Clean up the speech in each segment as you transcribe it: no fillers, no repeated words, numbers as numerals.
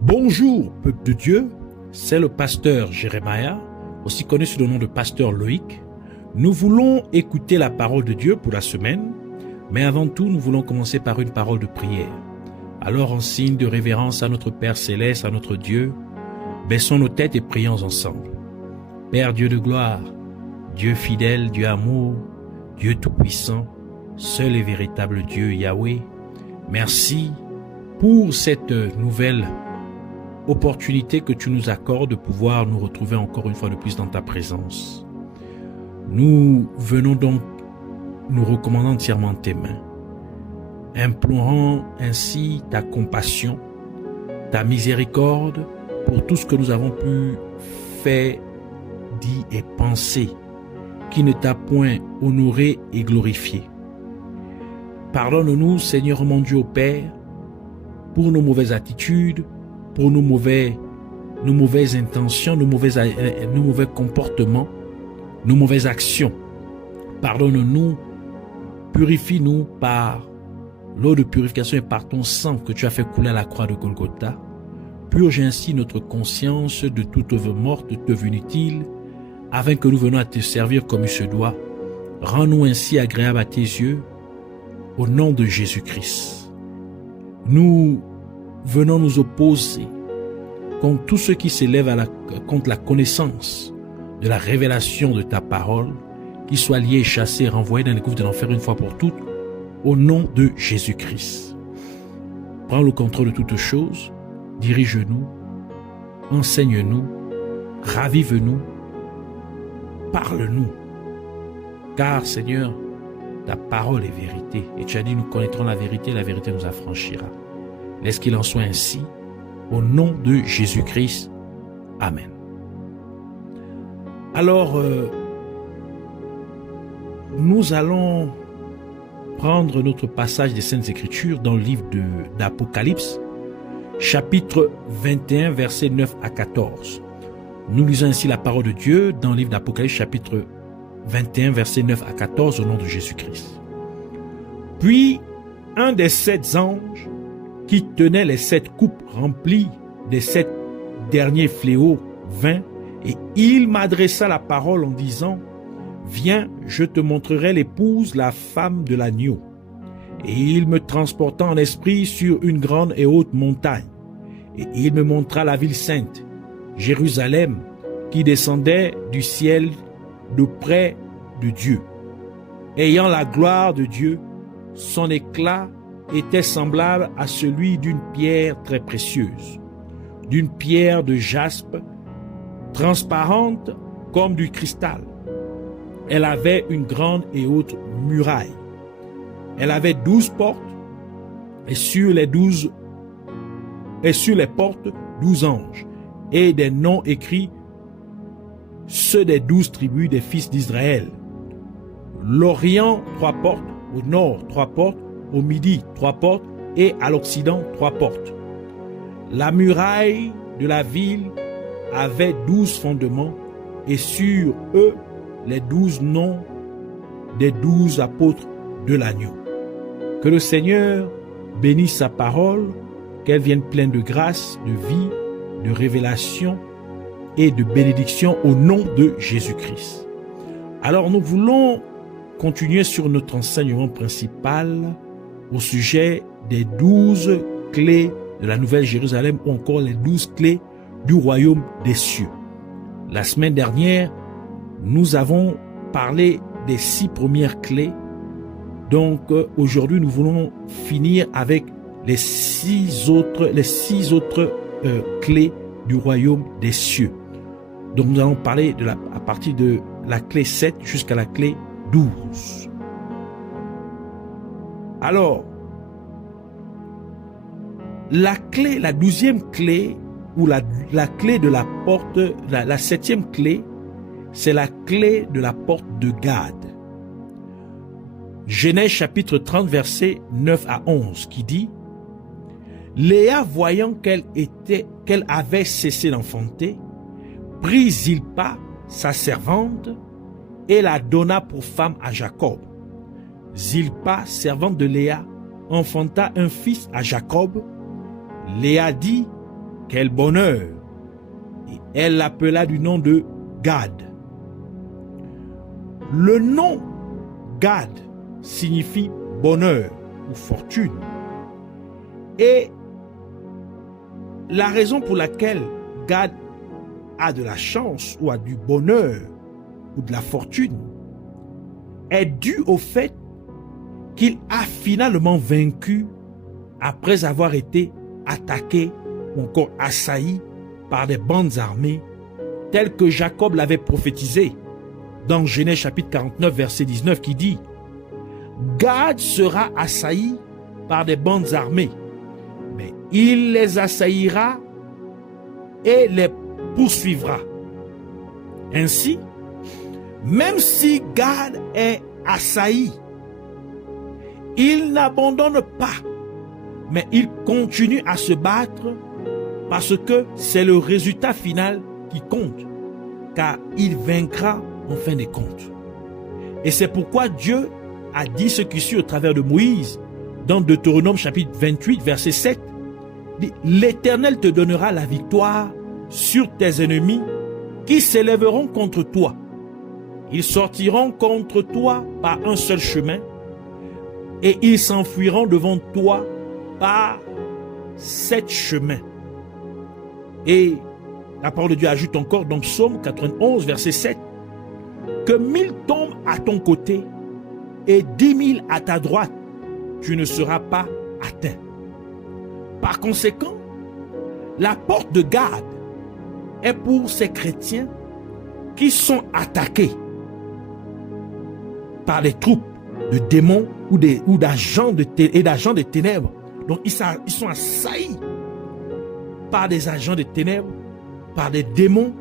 Bonjour, peuple de Dieu, c'est le pasteur Jérémia, aussi connu sous le nom de pasteur Loïc. Nous voulons écouter la parole de Dieu pour la semaine, mais avant tout, nous voulons commencer par une parole de prière. Alors, en signe de révérence à notre Père Céleste, à notre Dieu, baissons nos têtes et prions ensemble. Père Dieu de gloire, Dieu fidèle, Dieu amour, Dieu tout-puissant, seul et véritable Dieu Yahweh, merci pour cette nouvelle opportunité que tu nous accordes de pouvoir nous retrouver encore une fois de plus dans ta présence. Nous venons donc nous recommander entièrement tes mains, implorant ainsi ta compassion, ta miséricorde pour tout ce que nous avons pu faire, dit et penser qui ne t'a point honoré et glorifié. Pardonne-nous, Seigneur mon Dieu, Père, pour nos mauvaises attitudes, pour nos mauvaises intentions, nos mauvais comportements, nos mauvaises actions. Pardonne-nous, purifie-nous par l'eau de purification et par ton sang que tu as fait couler à la croix de Golgotha. Purge ainsi notre conscience de toute œuvre morte, de toute œuvre inutile, afin que nous venions à te servir comme il se doit. Rends-nous ainsi agréables à tes yeux, au nom de Jésus-Christ. Nous venons nous opposer contre tout ce qui s'élève contre la connaissance de la révélation de ta parole, qui soit lié, chassé, renvoyé dans les gouffres de l'enfer une fois pour toutes, au nom de Jésus-Christ. Prends le contrôle de toutes choses, dirige-nous, enseigne-nous, ravive-nous, parle-nous, car Seigneur, ta parole est vérité, et tu as dit nous connaîtrons la vérité nous affranchira. Laisse qu'il en soit ainsi, au nom de Jésus-Christ. Amen. Alors, nous allons prendre notre passage des Saintes Écritures dans le livre d'Apocalypse, chapitre 21, versets 9 à 14. Nous lisons ainsi la parole de Dieu dans le livre d'Apocalypse, chapitre 21, versets 9 à 14, au nom de Jésus-Christ. Puis, un des 7 anges qui tenait les 7 coupes remplies des 7 derniers fléaux vint, et il m'adressa la parole en disant, « Viens, je te montrerai l'épouse, la femme de l'agneau. » Et il me transporta en esprit sur une grande et haute montagne, et il me montra la ville sainte, Jérusalem, qui descendait du ciel d'auprès de Dieu, ayant la gloire de Dieu. Son éclat était semblable à celui d'une pierre très précieuse, d'une pierre de jaspe, transparente comme du cristal. Elle avait une grande et haute muraille. Elle avait 12 portes, et sur les portes 12 anges, et des noms écrits, ceux des 12 tribus des fils d'Israël. L'Orient, 3 portes, au nord, 3 portes, au midi, 3 portes, et à l'Occident, 3 portes. La muraille de la ville avait 12 fondements, et sur eux, les 12 noms des 12 apôtres de l'agneau. Que le Seigneur bénisse sa parole, qu'elle vienne pleine de grâce, de vie, de révélation et de bénédiction au nom de Jésus-Christ. Alors nous voulons continuer sur notre enseignement principal au sujet des 12 clés de la Nouvelle Jérusalem ou encore les 12 clés du royaume des cieux. La semaine dernière, nous avons parlé des 6 premières clés. Donc aujourd'hui, nous voulons finir avec les 6 autres clés du royaume des cieux. Donc nous allons parler à partir de la clé 7 jusqu'à la clé 12. Alors, la 12e clé, ou la clé de la porte, la 7e clé, c'est la clé de la porte de Gad. Genèse chapitre 30, versets 9 à 11, qui dit, « Léa, voyant qu'elle avait cessé d'enfanter, prit Zilpa, sa servante, et la donna pour femme à Jacob. Zilpa, servante de Léa, enfanta un fils à Jacob. Léa dit, quel bonheur! Et elle l'appela du nom de Gad. Le nom Gad signifie bonheur ou fortune. Et la raison pour laquelle Gad a de la chance ou a du bonheur ou de la fortune est due au fait qu'il a finalement vaincu après avoir été attaqué ou encore assailli par des bandes armées telles que Jacob l'avait prophétisé dans Genèse chapitre 49 verset 19 qui dit « Gad sera assailli par des bandes armées, mais il les assaillira et les poursuivra. » Ainsi, même si Gad est assailli, il n'abandonne pas, mais il continue à se battre parce que c'est le résultat final qui compte, car il vaincra en fin de compte. Et c'est pourquoi Dieu a dit ce qui suit au travers de Moïse, dans Deutéronome chapitre 28, verset 7, dit, « L'Éternel te donnera la victoire sur tes ennemis qui s'élèveront contre toi. Ils sortiront contre toi par un seul chemin et ils s'enfuiront devant toi par 7 chemins. » Et la parole de Dieu ajoute encore dans Psaume 91, verset 7, « Que 1000 tombent à ton côté et 10 000 à ta droite, tu ne seras pas atteint. » Par conséquent, la porte de Gad est pour ces chrétiens qui sont attaqués par des troupes de démons ou d'agents de ténèbres. Donc ils sont assaillis par des agents de ténèbres, par des démons.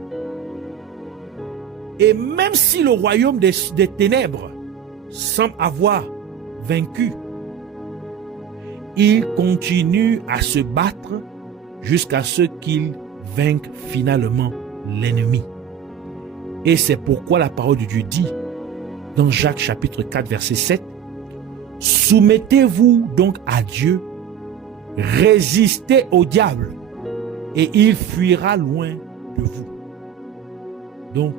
Et même si le royaume des ténèbres semble avoir vaincu, il continue à se battre jusqu'à ce qu'il vainque finalement l'ennemi. Et c'est pourquoi la parole de Dieu dit dans Jacques chapitre 4 verset 7, « Soumettez-vous donc à Dieu, résistez au diable et il fuira loin de vous. » Donc,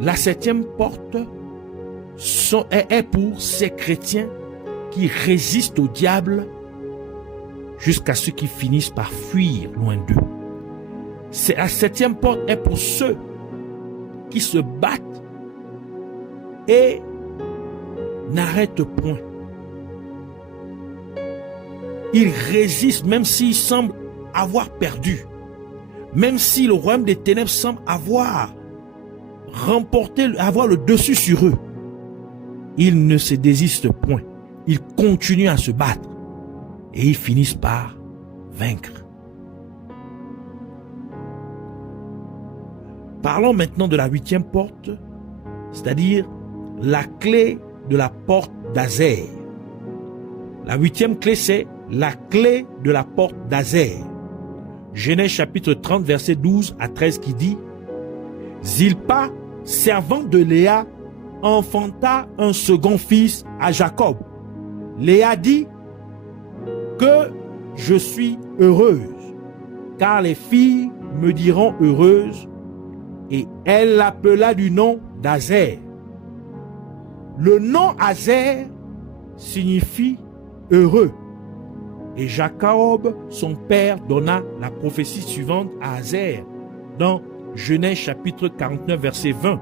la 7e porte est pour ces chrétiens qui résistent au diable jusqu'à ce qu'ils finissent par fuir loin d'eux. La 7e porte est pour ceux qui se battent et n'arrêtent point. Ils résistent même s'ils semblent avoir perdu. Même si le royaume des ténèbres semble avoir le dessus sur eux. Ils ne se désistent point. Ils continuent à se battre. Et ils finissent par vaincre. Parlons maintenant de la 8e porte, c'est-à-dire la clé de la porte d'Azer. La 8e clé, c'est la clé de la porte d'Azer. Genèse chapitre 30, verset 12 à 13 qui dit, « Zilpa, servante de Léa, enfanta un second fils à Jacob. Léa dit, « Que je suis heureuse, car les filles me diront heureuse. » Et elle l'appela du nom d'Azer. Le nom Azer signifie heureux. Et Jacob, son père, donna la prophétie suivante à Azer dans Genèse chapitre 49, verset 20.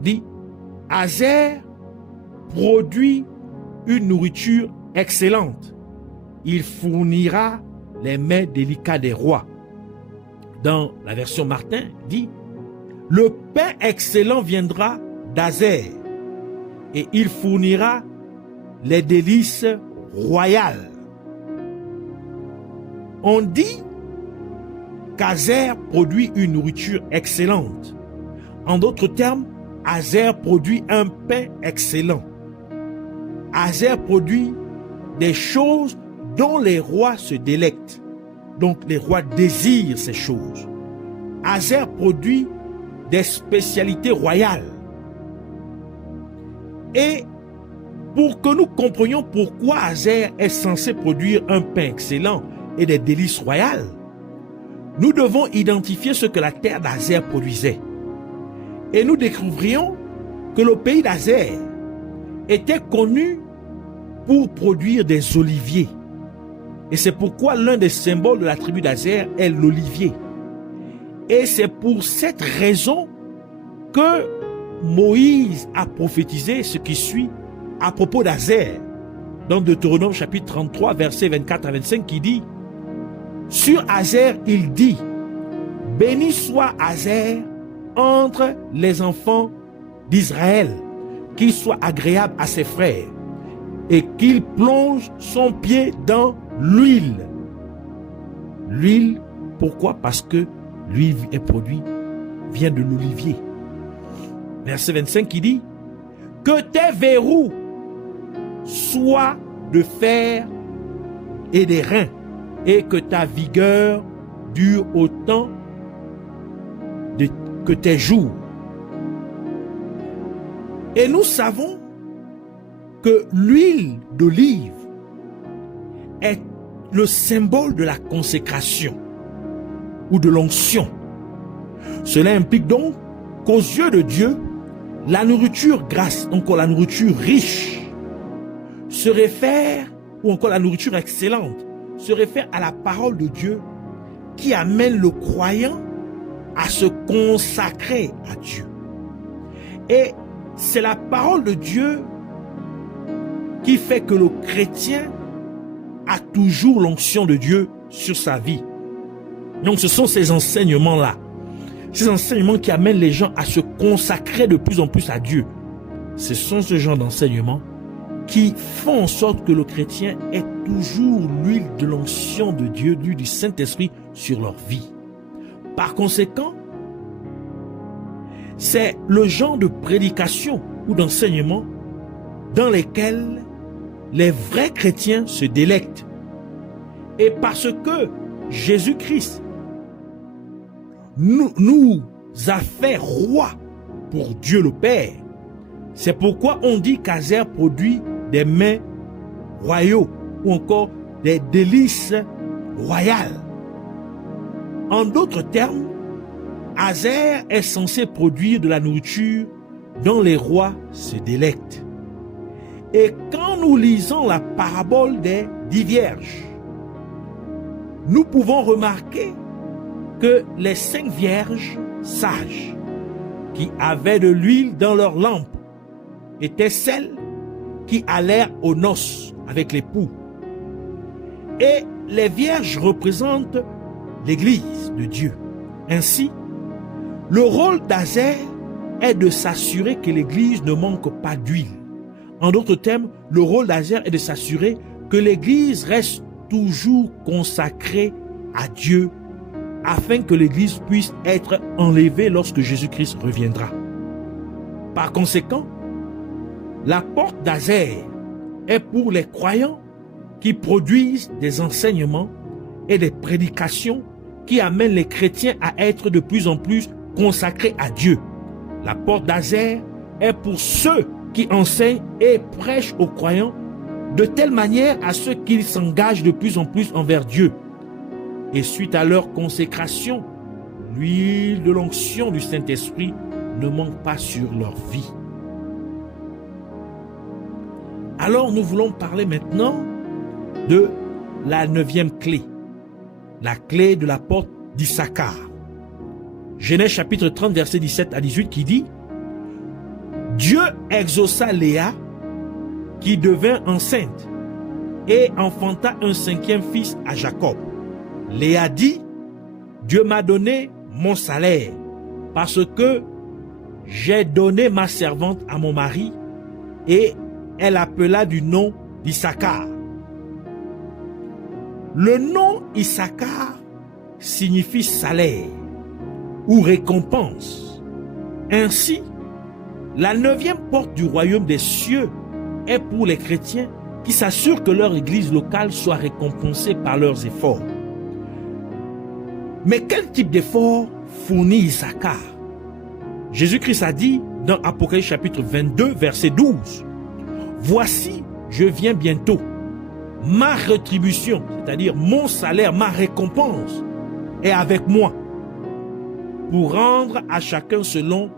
Dit, Azer produit une nourriture excellente. Il fournira les mets délicats des rois. Dans la version Martin, dit, le pain excellent viendra d'Azer et il fournira les délices royales. On dit qu'Azer produit une nourriture excellente. En d'autres termes, Azer produit un pain excellent. Azer produit des choses dont les rois se délectent. Donc les rois désirent ces choses. Azer produit des spécialités royales. Et pour que nous comprenions pourquoi Azer est censé produire un pain excellent et des délices royales, nous devons identifier ce que la terre d'Azer produisait. Et nous découvrions que le pays d'Azer était connu pour produire des oliviers. Et c'est pourquoi l'un des symboles de la tribu d'Azer est l'olivier. Et c'est pour cette raison que Moïse a prophétisé ce qui suit à propos d'Azer. Dans Deutéronome chapitre 33, versets 24 à 25, qui dit: sur Azer, il dit: béni soit Azer entre les enfants d'Israël, qu'il soit agréable à ses frères, et qu'il plonge son pied dans l'huile. L'huile, pourquoi? Parce que l'huile est produit, vient de l'olivier. Verset 25 qui dit: que tes verrous soient de fer et des reins, et que ta vigueur dure autant que tes jours. Et nous savons que l'huile d'olive est le symbole de la consécration ou de l'onction. Cela implique donc qu'aux yeux de Dieu, la nourriture grasse, donc la nourriture riche, se réfère, ou encore la nourriture excellente, se réfère à la parole de Dieu qui amène le croyant à se consacrer à Dieu. Et c'est la parole de Dieu qui fait que le chrétien a toujours l'onction de Dieu sur sa vie. Donc ce sont ces enseignements-là, ces enseignements qui amènent les gens à se consacrer de plus en plus à Dieu. Ce sont ce genre d'enseignements qui font en sorte que le chrétien ait toujours l'huile de l'onction de Dieu, l'huile du Saint-Esprit sur leur vie. Par conséquent, c'est le genre de prédication ou d'enseignement dans lesquels les vrais chrétiens se délectent. Et parce que Jésus-Christ nous a fait rois pour Dieu le Père, c'est pourquoi on dit qu'Azer produit des mets royaux ou encore des délices royales. En d'autres termes, Azer est censé produire de la nourriture dont les rois se délectent. Et quand nous lisons la parabole des 10 vierges, nous pouvons remarquer que les 5 vierges sages qui avaient de l'huile dans leurs lampes étaient celles qui allèrent aux noces avec l'époux. Et les vierges représentent l'Église de Dieu. Ainsi, le rôle d'Azer est de s'assurer que l'Église ne manque pas d'huile. En d'autres termes, le rôle d'Azer est de s'assurer que l'Église reste toujours consacrée à Dieu afin que l'Église puisse être enlevée lorsque Jésus-Christ reviendra. Par conséquent, la porte d'Azer est pour les croyants qui produisent des enseignements et des prédications qui amènent les chrétiens à être de plus en plus consacrés à Dieu. La porte d'Azer est pour ceux qui enseignent et prêchent aux croyants de telle manière à ce qu'ils s'engagent de plus en plus envers Dieu. Et suite à leur consécration, l'huile de l'onction du Saint-Esprit ne manque pas sur leur vie. Alors nous voulons parler maintenant de la 9e clé, la clé de la porte d'Issachar. Genèse chapitre 30 verset 17 à 18 qui dit: Dieu exauça Léa qui devint enceinte et enfanta un 5e fils à Jacob. Léa dit: Dieu m'a donné mon salaire parce que j'ai donné ma servante à mon mari, et elle appela du nom d'Issachar. Le nom Issachar signifie salaire ou récompense. Ainsi, la 9e porte du royaume des cieux est pour les chrétiens qui s'assurent que leur église locale soit récompensée par leurs efforts. Mais quel type d'effort fournit Issachar? Jésus-Christ a dit dans Apocalypse chapitre 22 verset 12: Voici, je viens bientôt. Ma rétribution, c'est-à-dire mon salaire, ma récompense, est avec moi pour rendre à chacun selon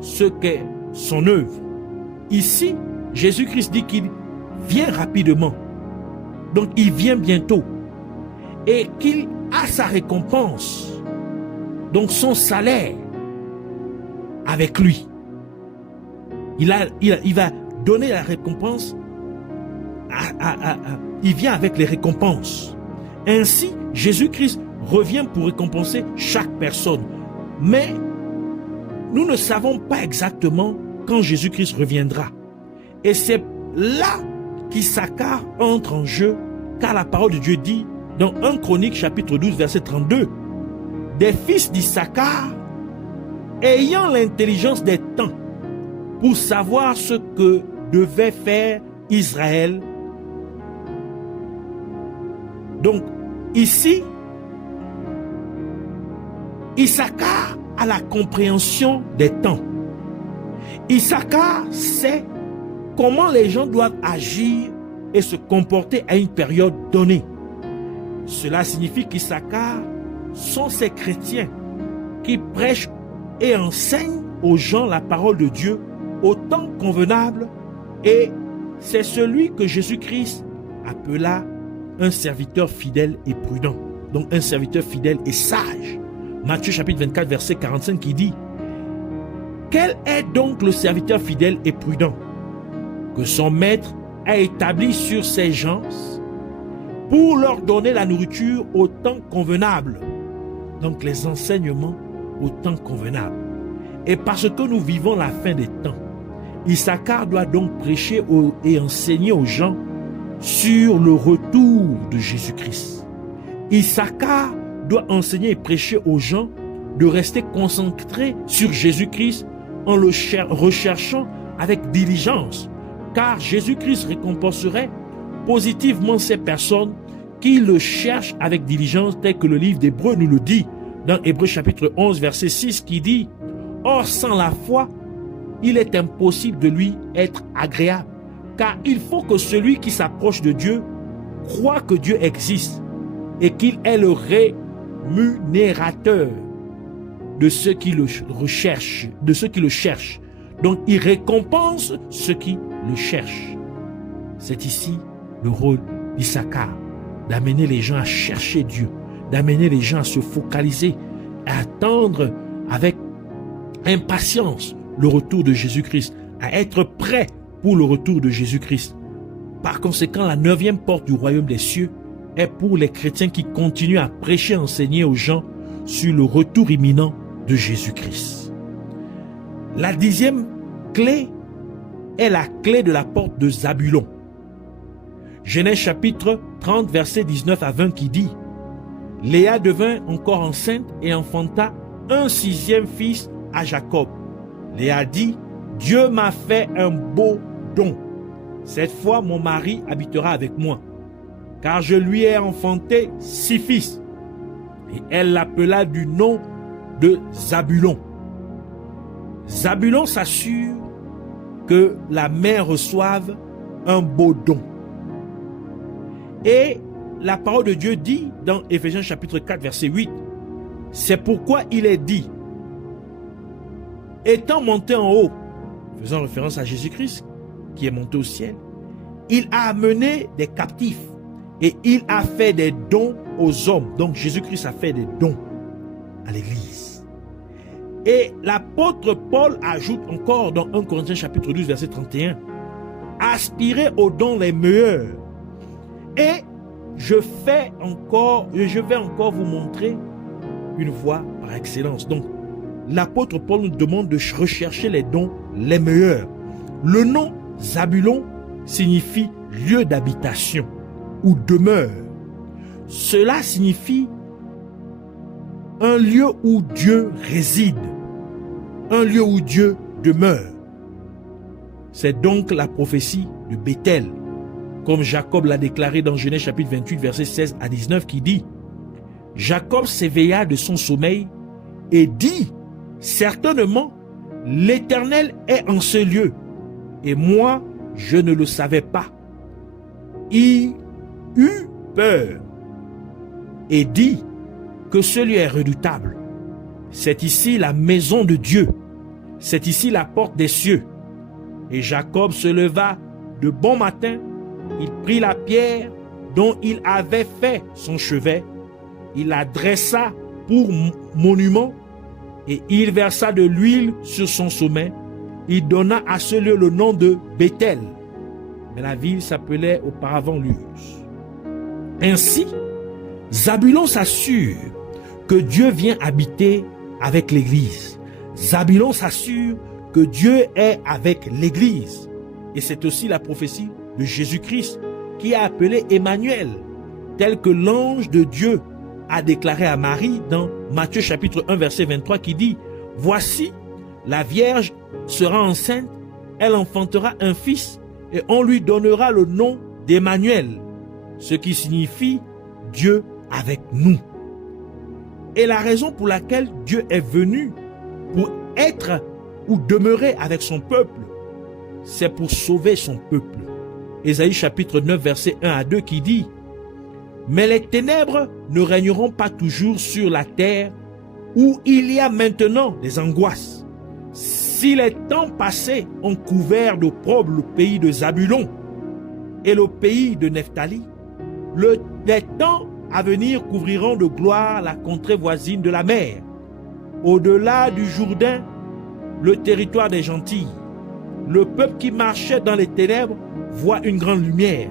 ce qu'est son œuvre. Ici, Jésus-Christ dit qu'il vient rapidement. Donc, il vient bientôt. Et qu'il a sa récompense. Donc, son salaire avec lui. Il va donner la récompense. Il vient avec les récompenses. Ainsi, Jésus-Christ revient pour récompenser chaque personne. Mais nous ne savons pas exactement quand Jésus-Christ reviendra. Et c'est là qu'Issachar entre en jeu, car la parole de Dieu dit dans 1 Chronique chapitre 12 verset 32, des fils d'Issachar ayant l'intelligence des temps pour savoir ce que devait faire Israël. Donc ici, Issachar a la compréhension des temps. Issachar sait comment les gens doivent agir et se comporter à une période donnée. Cela signifie qu'Issachar sont ces chrétiens qui prêchent et enseignent aux gens la parole de Dieu au temps convenable, et c'est celui que Jésus-Christ appela un serviteur fidèle et prudent. Donc un serviteur fidèle et sage. Matthieu chapitre 24 verset 45 qui dit: quel est donc le serviteur fidèle et prudent que son maître a établi sur ses gens pour leur donner la nourriture au temps convenable. Donc les enseignements au temps convenable. Et parce que nous vivons la fin des temps, Issachar doit donc prêcher et enseigner aux gens sur le retour de Jésus-Christ. Issachar doit enseigner et prêcher aux gens de rester concentrés sur Jésus-Christ en le recherchant avec diligence, car Jésus-Christ récompenserait positivement ces personnes qui le cherchent avec diligence, tel que le livre d'Hébreux nous le dit, dans Hébreux chapitre 11 verset 6 qui dit: or sans la foi, il est impossible de lui être agréable, car il faut que celui qui s'approche de Dieu croit que Dieu existe et qu'il est le rémunérateur de ceux qui le recherchent, de ceux qui le cherchent. Donc il récompense ceux qui le cherchent. C'est ici le rôle d'Issachar, d'amener les gens à chercher Dieu, d'amener les gens à se focaliser, à attendre avec impatience le retour de Jésus-Christ, à être prêt pour le retour de Jésus-Christ. Par conséquent, la 9e porte du royaume des cieux est pour les chrétiens qui continuent à prêcher et enseigner aux gens sur le retour imminent de Jésus-Christ. La 10e clé est la clé de la porte de Zabulon. Genèse chapitre 30 verset 19 à 20 qui dit: Léa devint encore enceinte et enfanta un 6e fils à Jacob. Léa dit: Dieu m'a fait un beau don. Cette fois mon mari habitera avec moi, car je lui ai enfanté 6 fils. Et elle l'appela du nom de Zabulon. Zabulon s'assure que la mère reçoive un beau don. Et la parole de Dieu dit dans Éphésiens chapitre 4 verset 8, c'est pourquoi il est dit, étant monté en haut, faisant référence à Jésus-Christ qui est monté au ciel, il a amené des captifs et il a fait des dons aux hommes. Donc Jésus-Christ a fait des dons à l'Église. Et l'apôtre Paul ajoute encore dans 1 Corinthiens chapitre 12 verset 31, aspirez aux dons les meilleurs. Et je vais encore vous montrer une voie par excellence. Donc l'apôtre Paul nous demande de rechercher les dons les meilleurs. Le nom Zabulon signifie lieu d'habitation ou demeure. Cela signifie un lieu où Dieu réside, un lieu où Dieu demeure. C'est donc la prophétie de Béthel, comme Jacob l'a déclaré dans Genèse chapitre 28 versets 16 à 19 qui dit: Jacob s'éveilla de son sommeil et dit: certainement l'Éternel est en ce lieu, et moi je ne le savais pas. Il eut peur et dit: que ce lieu est redoutable. C'est ici la maison de Dieu. C'est ici la porte des cieux. Et Jacob se leva de bon matin. Il prit la pierre dont il avait fait son chevet. Il la dressa pour monument et il versa de l'huile sur son sommet. Il donna à ce lieu le nom de Béthel. Mais la ville s'appelait auparavant Luz. Ainsi, Zabulon s'assure que Dieu vient habiter avec l'Église. Zabulon s'assure que Dieu est avec l'Église. Et c'est aussi la prophétie de Jésus-Christ qui a appelé Emmanuel, tel que l'ange de Dieu a déclaré à Marie dans Matthieu chapitre 1 verset 23 qui dit « Voici, la Vierge sera enceinte, elle enfantera un fils et on lui donnera le nom d'Emmanuel, ce qui signifie Dieu avec nous. » Et la raison pour laquelle Dieu est venu pour être ou demeurer avec son peuple, c'est pour sauver son peuple. Ésaïe chapitre 9 verset 1 à 2 qui dit « Mais les ténèbres ne régneront pas toujours sur la terre où il y a maintenant des angoisses. Si les temps passés ont couvert d'opprobre le pays de Zabulon et le pays de Nephtali, les temps à venir couvriront de gloire la contrée voisine de la mer. Au-delà du Jourdain, le territoire des gentils. Le peuple qui marchait dans les ténèbres voit une grande lumière.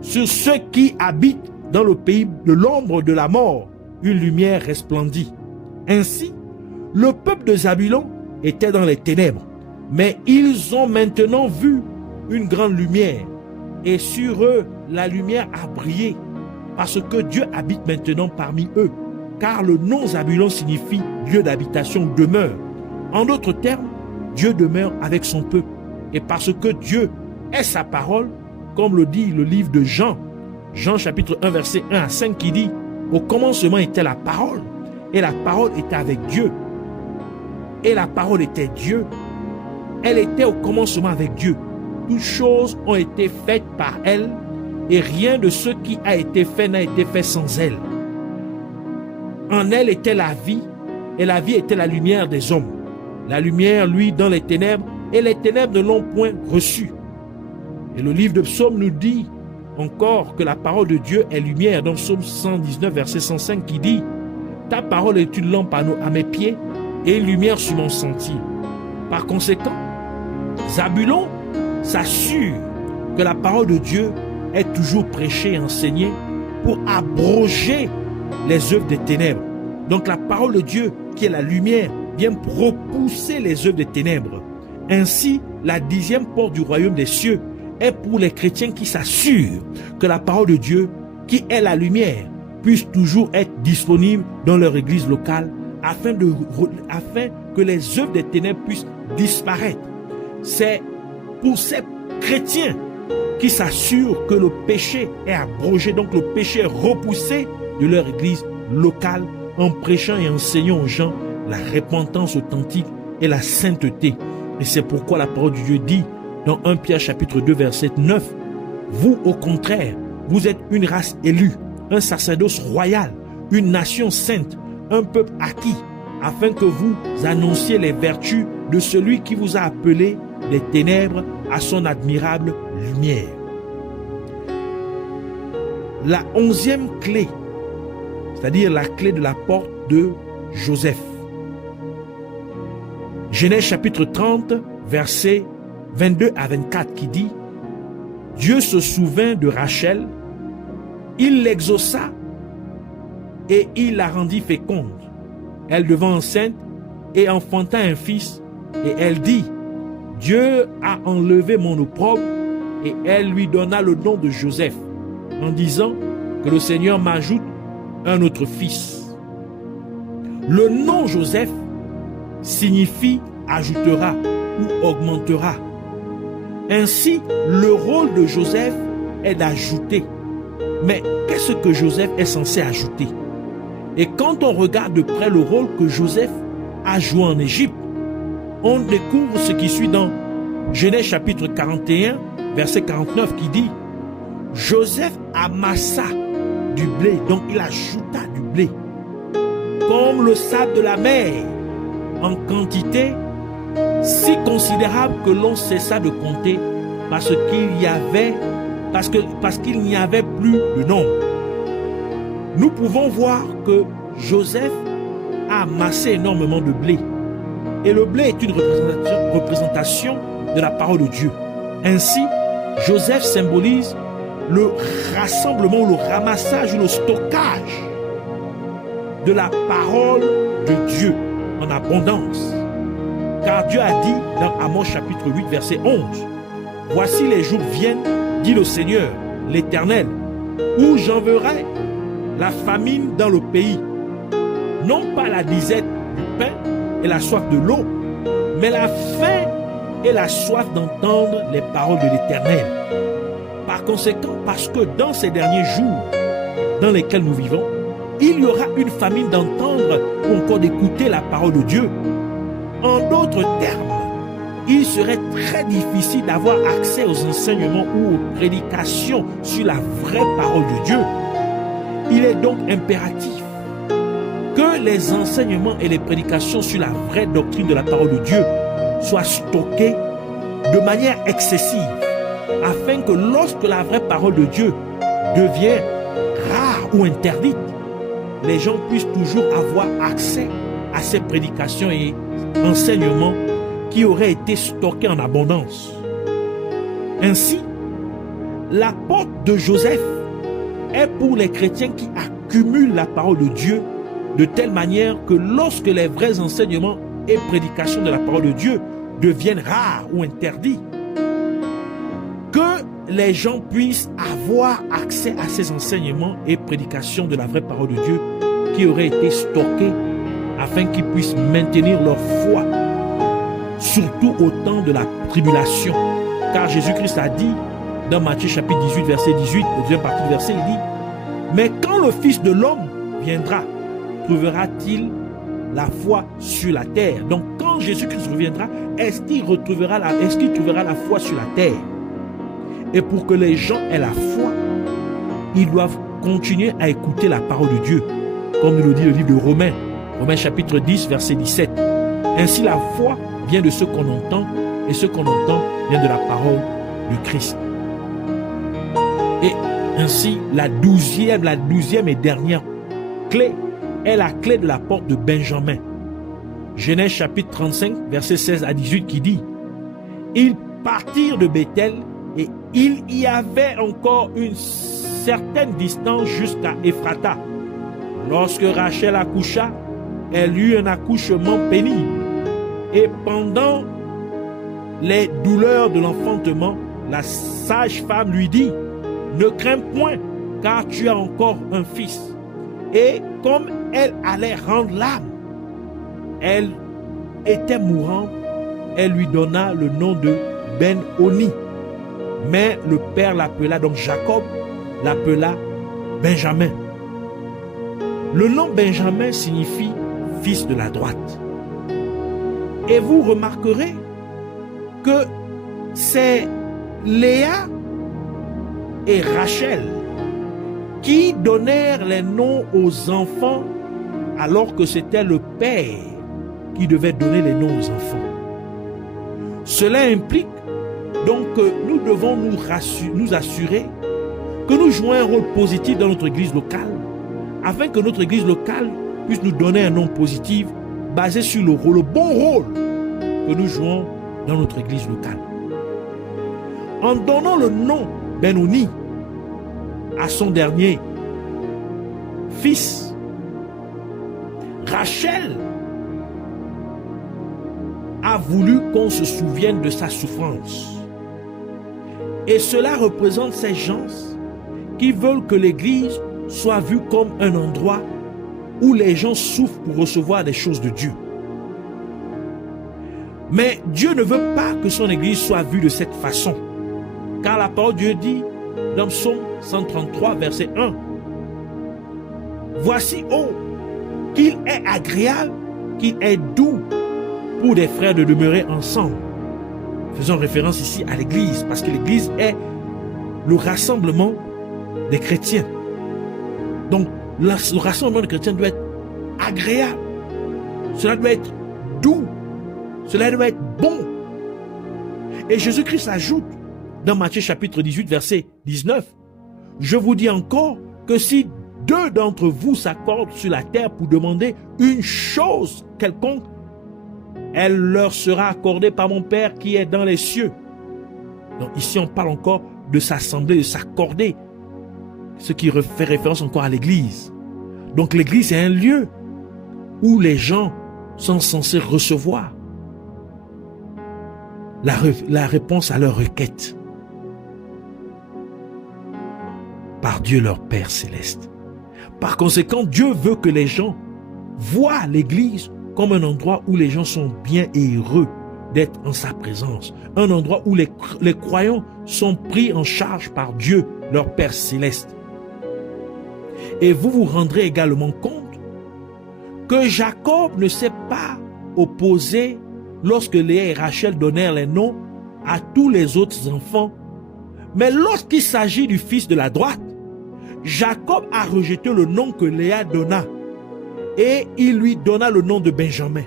Sur ceux qui habitent dans le pays de l'ombre de la mort, une lumière resplendit. Ainsi, le peuple de Zabulon était dans les ténèbres, mais ils ont maintenant vu une grande lumière, et sur eux la lumière a brillé, parce que Dieu habite maintenant parmi eux, car le nom Zabulon signifie lieu d'habitation ou demeure. En d'autres termes, Dieu demeure avec son peuple, et parce que Dieu est sa parole, comme le dit le livre de Jean, Jean chapitre 1 verset 1 à 5 qui dit « Au commencement était la parole, et la parole était avec Dieu, et la parole était Dieu, elle était au commencement avec Dieu. Toutes choses ont été faites par elle, et rien de ce qui a été fait n'a été fait sans elle. En elle était la vie, et la vie était la lumière des hommes. La lumière, lui, dans les ténèbres, et les ténèbres ne l'ont point reçue. » Et le livre de Psaume nous dit encore que la parole de Dieu est lumière, dans Psaume 119, verset 105, qui dit « Ta parole est une lampe à mes pieds et une lumière sur mon sentier. » Par conséquent, Zabulon s'assure que la parole de Dieu est toujours prêchée et enseignée pour abroger les œuvres des ténèbres. Donc la parole de Dieu, qui est la lumière, vient repousser les œuvres des ténèbres. Ainsi, la 10e porte du royaume des cieux est pour les chrétiens qui s'assurent que la parole de Dieu, qui est la lumière, puisse toujours être disponible dans leur église locale afin que les œuvres des ténèbres puissent disparaître. C'est pour ces chrétiens qui s'assurent que le péché est abrogé, donc le péché est repoussé de leur église locale en prêchant et enseignant aux gens la repentance authentique et la sainteté. Et c'est pourquoi la parole de Dieu dit dans 1 Pierre chapitre 2 verset 9, « Vous au contraire, vous êtes une race élue, un sacerdoce royal, une nation sainte, un peuple acquis, afin que vous annonciez les vertus de celui qui vous a appelé des ténèbres à son admirable lumière. » La 11e clé, c'est-à-dire la clé de la porte de Joseph. Genèse chapitre 30, versets 22 à 24 qui dit « Dieu se souvint de Rachel, il l'exauça et il la rendit féconde. Elle devint enceinte et enfanta un fils, et elle dit « Dieu a enlevé mon opprobre, et elle lui donna le nom de Joseph, en disant que le Seigneur m'ajoute un autre fils. » Le nom Joseph signifie ajoutera ou augmentera. Ainsi, le rôle de Joseph est d'ajouter. Mais qu'est-ce que Joseph est censé ajouter? Et quand on regarde de près le rôle que Joseph a joué en Égypte, on découvre ce qui suit dans Genèse chapitre 41, verset 49 qui dit « Joseph amassa du blé, donc il ajouta du blé. comme le sable de la mer, en quantité si considérable que l'on cessa de compter parce qu'il n'y avait plus de nombre. Nous pouvons voir que Joseph a amassé énormément de blé. Et le blé est une représentation de la parole de Dieu. Ainsi, Joseph symbolise le rassemblement, le ramassage, le stockage de la parole de Dieu en abondance. Car Dieu a dit dans Amos chapitre 8, verset 11, « Voici les jours viennent, dit le Seigneur, l'Éternel, où j'enverrai la famine dans le pays, non pas la disette du pain et la soif de l'eau, mais la faim et la soif d'entendre les paroles de l'Éternel. » Par conséquent, parce que dans ces derniers jours dans lesquels nous vivons, il y aura une famine d'entendre ou encore d'écouter la parole de Dieu. En d'autres termes, il serait très difficile d'avoir accès aux enseignements ou aux prédications sur la vraie parole de Dieu. Il est donc impératif que les enseignements et les prédications sur la vraie doctrine de la parole de Dieu soient stockés de manière excessive, afin que lorsque la vraie parole de Dieu devient rare ou interdite, les gens puissent toujours avoir accès à ces prédications et enseignements qui auraient été stockés en abondance. Ainsi, la porte de Joseph est pour les chrétiens qui accumulent la parole de Dieu de telle manière que lorsque les vrais enseignements et prédications de la parole de Dieu deviennent rares ou interdits, que les gens puissent avoir accès à ces enseignements et prédications de la vraie parole de Dieu qui auraient été stockés afin qu'ils puissent maintenir leur foi, surtout au temps de la tribulation. Car Jésus-Christ a dit dans Matthieu chapitre 18, verset 18, la deuxième partie du verset, il dit « Mais quand le Fils de l'homme viendra, trouvera-t-il la foi sur la terre ?» Donc quand Jésus-Christ reviendra, est-ce qu'il trouvera la foi sur la terre? Et pour que les gens aient la foi, ils doivent continuer à écouter la parole de Dieu, comme nous le dit le livre de Romains, Romains chapitre 10, verset 17. Ainsi la foi vient de ce qu'on entend, et ce qu'on entend vient de la parole de Christ. Et ainsi, la douzième et dernière clé est la clé de la porte de Benjamin. Genèse chapitre 35, verset 16 à 18 qui dit « Ils partirent de Bethel et il y avait encore une certaine distance jusqu'à Ephrata. Lorsque Rachel accoucha, elle eut un accouchement pénible. Et pendant les douleurs de l'enfantement, la sage-femme lui dit « Ne crains point, car tu as encore un fils. » Et comme elle allait rendre l'âme, elle était mourante, elle lui donna le nom de Ben-Oni. Mais le père l'appela, donc Jacob l'appela Benjamin. Le nom Benjamin signifie fils de la droite. Et vous remarquerez que c'est Léa et Rachel qui donnèrent les noms aux enfants alors que c'était le père qui devait donner les noms aux enfants. Cela implique donc que nous devons nous assurer que nous jouons un rôle positif dans notre église locale afin que notre église locale puisse nous donner un nom positif basé sur le bon rôle que nous jouons dans notre église locale. En donnant le nom Ben-Oni à son dernier fils, Rachel a voulu qu'on se souvienne de sa souffrance. Et cela représente ces gens qui veulent que l'église soit vue comme un endroit où les gens souffrent pour recevoir des choses de Dieu. Mais Dieu ne veut pas que son église soit vue de cette façon. Car la parole de Dieu dit dans Psaume 133, verset 1, « Voici, oh, qu'il est agréable, qu'il est doux pour des frères de demeurer ensemble. » Faisons référence ici à l'église, parce que l'église est le rassemblement des chrétiens. Donc, le rassemblement des chrétiens doit être agréable. Cela doit être doux. Cela doit être bon. Et Jésus-Christ ajoute dans Matthieu chapitre 18, verset 19, « Je vous dis encore que si deux d'entre vous s'accordent sur la terre pour demander une chose quelconque, elle leur sera accordée par mon Père qui est dans les cieux. » Donc ici, on parle encore de s'assembler, de s'accorder, ce qui fait référence encore à l'église. Donc l'église est un lieu où les gens sont censés recevoir la réponse à leur requête par Dieu leur Père céleste. Par conséquent, Dieu veut que les gens voient l'église comme un endroit où les gens sont bien et heureux d'être en sa présence. Un endroit où les croyants sont pris en charge par Dieu, leur Père céleste. Et vous vous rendrez également compte que Jacob ne s'est pas opposé lorsque Léa et Rachel donnèrent les noms à tous les autres enfants. Mais lorsqu'il s'agit du fils de la droite, Jacob a rejeté le nom que Léa donna et il lui donna le nom de Benjamin.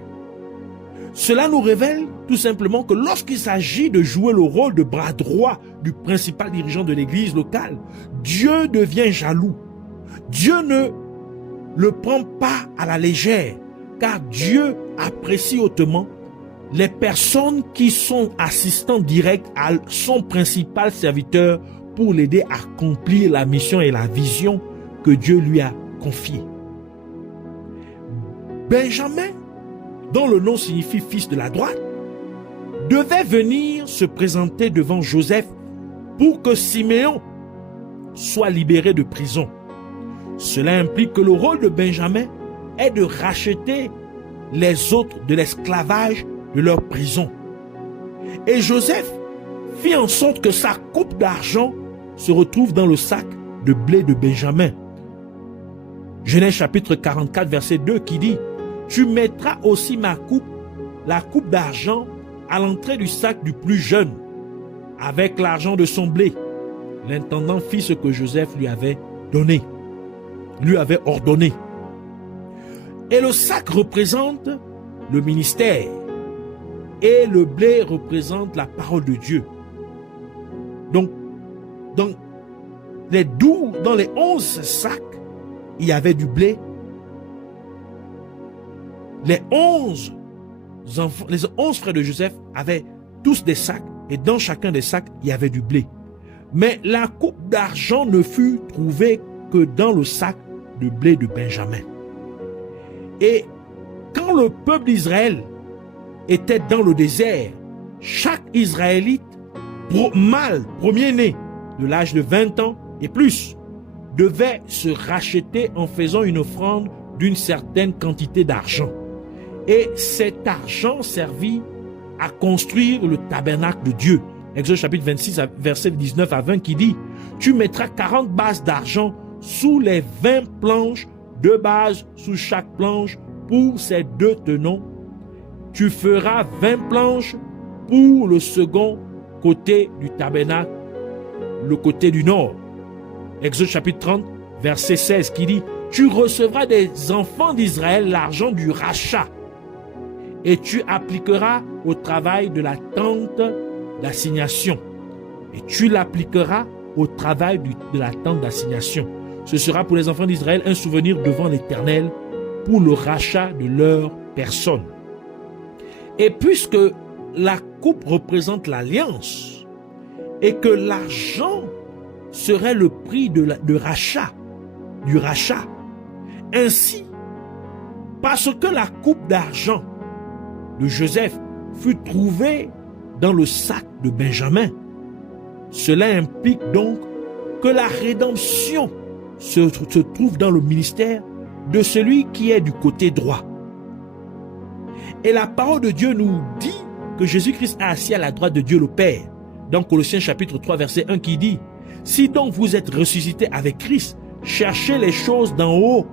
Cela nous révèle tout simplement que lorsqu'il s'agit de jouer le rôle de bras droit du principal dirigeant de l'église locale, Dieu devient jaloux. Dieu ne le prend pas à la légère, car Dieu apprécie hautement les personnes qui sont assistants directs à son principal serviteur pour l'aider à accomplir la mission et la vision que Dieu lui a confiée. Benjamin, dont le nom signifie fils de la droite, devait venir se présenter devant Joseph pour que Siméon soit libéré de prison. Cela implique que le rôle de Benjamin est de racheter les autres de l'esclavage de leur prison. Et Joseph fit en sorte que sa coupe d'argent se retrouve dans le sac de blé de Benjamin. Genèse chapitre 44 verset 2 qui dit « Tu mettras aussi ma coupe, la coupe d'argent, à l'entrée du sac du plus jeune, avec l'argent de son blé. » L'intendant fit ce que Joseph lui avait donné, lui avait ordonné. Et le sac représente le ministère et le blé représente la parole de Dieu. Donc, dans les 11 sacs, il y avait du blé. Les 11 frères de Joseph avaient tous des sacs et dans chacun des sacs, il y avait du blé. Mais la coupe d'argent ne fut trouvée que dans le sac de blé de Benjamin. Et quand le peuple d'Israël était dans le désert, chaque Israélite mâle, premier-né, de l'âge de 20 ans et plus, devait se racheter en faisant une offrande d'une certaine quantité d'argent. Et cet argent servit à construire le tabernacle de Dieu. Exode chapitre 26, verset 19 à 20 qui dit « Tu mettras 40 bases d'argent sous les 20 planches, 2 bases sous chaque planche pour ces 2 tenons. Tu feras 20 planches pour le second côté du tabernacle, le côté du nord. » Exode chapitre 30, verset 16 qui dit « Tu recevras des enfants d'Israël l'argent du rachat et tu appliqueras au travail de la tente d'assignation. Et tu l'appliqueras au travail de la tente d'assignation. Ce sera pour les enfants d'Israël un souvenir devant l'Éternel pour le rachat de leur personne. » Et puisque la coupe représente l'alliance et que l'argent serait le prix du rachat, ainsi, parce que la coupe d'argent de Joseph fut trouvée dans le sac de Benjamin, cela implique donc que la rédemption se trouve dans le ministère de celui qui est du côté droit. Et la parole de Dieu nous dit que Jésus-Christ est assis à la droite de Dieu le Père. Dans Colossiens chapitre 3 verset 1 qui dit « Si donc vous êtes ressuscités avec Christ, cherchez les choses d'en haut,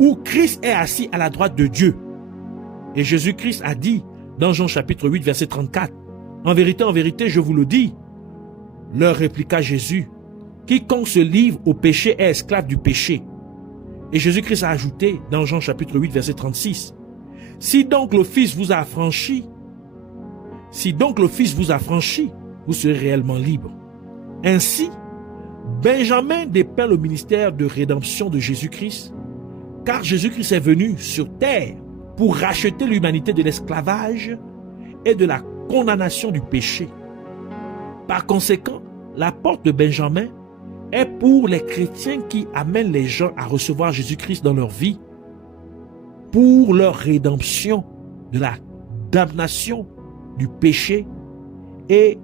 où Christ est assis à la droite de Dieu. » Et Jésus-Christ a dit dans Jean chapitre 8 verset 34 « En vérité, je vous le dis. » Leur répliqua Jésus « Quiconque se livre au péché est esclave du péché. Et Jésus-Christ a ajouté dans Jean chapitre 8, verset 36, « Si donc le Fils vous a affranchi, vous serez réellement libre. » Ainsi, Benjamin dépeint le ministère de rédemption de Jésus-Christ, car Jésus-Christ est venu sur terre pour racheter l'humanité de l'esclavage et de la condamnation du péché. Par conséquent, l'apôtre de Benjamin est pour les chrétiens qui amènent les gens à recevoir Jésus-Christ dans leur vie pour leur rédemption de la damnation du péché et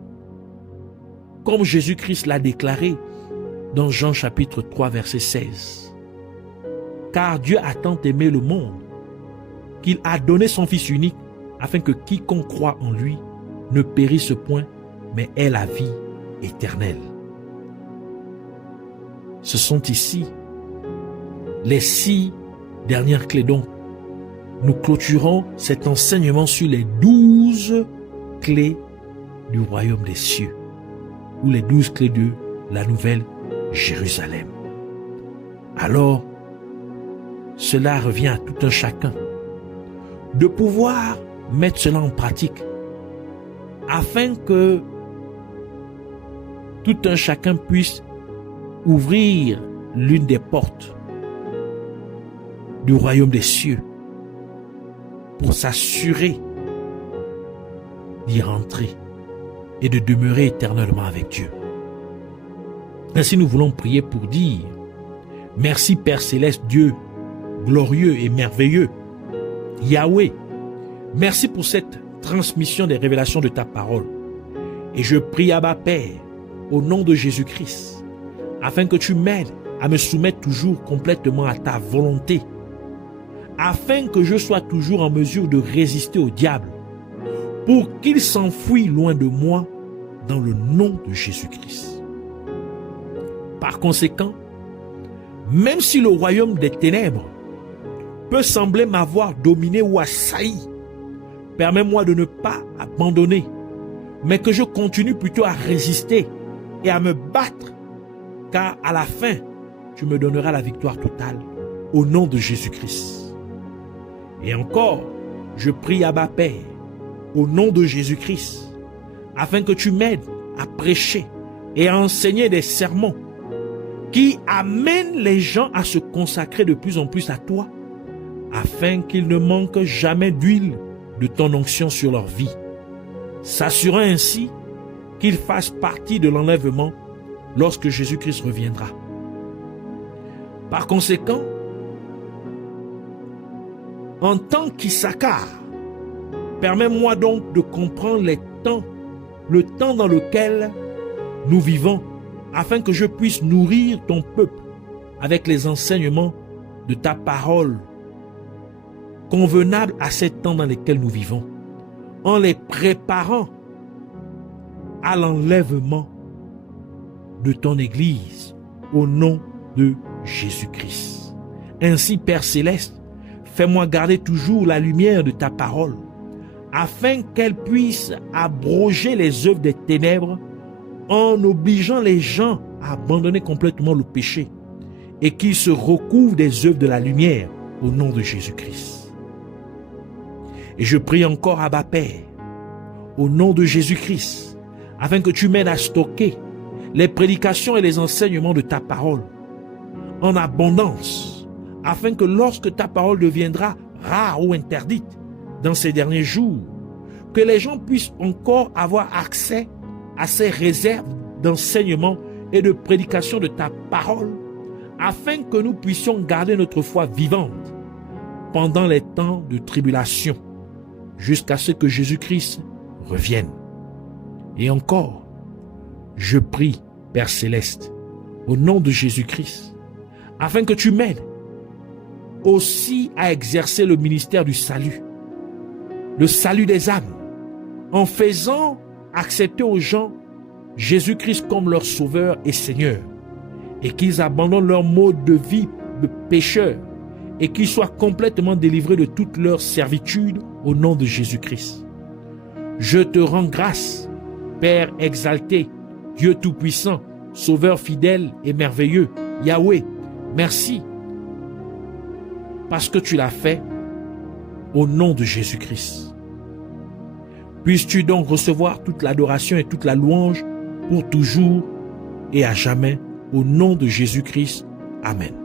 comme Jésus-Christ l'a déclaré dans Jean chapitre 3 verset 16. Car Dieu a tant aimé le monde qu'il a donné son Fils unique afin que quiconque croit en lui ne périsse point mais ait la vie éternelle. Ce sont ici les 6 dernières clés. Donc, nous clôturons cet enseignement sur les 12 clés du royaume des cieux, ou les 12 clés de la nouvelle Jérusalem. Alors, cela revient à tout un chacun de pouvoir mettre cela en pratique afin que tout un chacun puisse ouvrir l'une des portes du royaume des cieux pour s'assurer d'y rentrer et de demeurer éternellement avec Dieu. Ainsi, nous voulons prier pour dire merci Père Céleste, Dieu glorieux et merveilleux, Yahweh, merci pour cette transmission des révélations de ta parole. Et je prie Abba Père, au nom de Jésus-Christ, afin que tu m'aides à me soumettre toujours complètement à ta volonté, afin que je sois toujours en mesure de résister au diable, pour qu'il s'enfuit loin de moi dans le nom de Jésus-Christ. Par conséquent, même si le royaume des ténèbres peut sembler m'avoir dominé ou assailli, permets-moi de ne pas abandonner, mais que je continue plutôt à résister et à me battre, car à la fin, tu me donneras la victoire totale au nom de Jésus-Christ. Et encore, je prie Abba Père, au nom de Jésus-Christ, afin que tu m'aides à prêcher et à enseigner des sermons qui amènent les gens à se consacrer de plus en plus à toi, afin qu'ils ne manquent jamais d'huile de ton onction sur leur vie, s'assurant ainsi qu'ils fassent partie de l'enlèvement lorsque Jésus-Christ reviendra. Par conséquent, en tant qu'Issachar, permets-moi donc de comprendre le temps dans lequel nous vivons, afin que je puisse nourrir ton peuple avec les enseignements de ta parole, convenables à ces temps dans lesquels nous vivons, en les préparant à l'enlèvement de ton Église, au nom de Jésus-Christ. Ainsi, Père Céleste, fais-moi garder toujours la lumière de ta parole, afin qu'elle puisse abroger les œuvres des ténèbres en obligeant les gens à abandonner complètement le péché et qu'ils se recouvrent des œuvres de la lumière au nom de Jésus-Christ. Et je prie encore Abba Père, au nom de Jésus-Christ, afin que tu m'aides à stocker les prédications et les enseignements de ta parole en abondance, afin que lorsque ta parole deviendra rare ou interdite dans ces derniers jours, que les gens puissent encore avoir accès à ces réserves d'enseignement et de prédication de ta parole, afin que nous puissions garder notre foi vivante pendant les temps de tribulation, jusqu'à ce que Jésus-Christ revienne. Et encore, je prie, Père Céleste, au nom de Jésus-Christ, afin que tu m'aides aussi à exercer le ministère du salut, le salut des âmes, en faisant accepter aux gens Jésus-Christ comme leur sauveur et Seigneur, et qu'ils abandonnent leur mode de vie de pécheur, et qu'ils soient complètement délivrés de toute leur servitude au nom de Jésus-Christ. Je te rends grâce, Père exalté, Dieu tout-puissant, Sauveur fidèle et merveilleux, Yahweh, merci, parce que tu l'as fait au nom de Jésus-Christ. Puisses-tu donc recevoir toute l'adoration et toute la louange pour toujours et à jamais au nom de Jésus-Christ. Amen.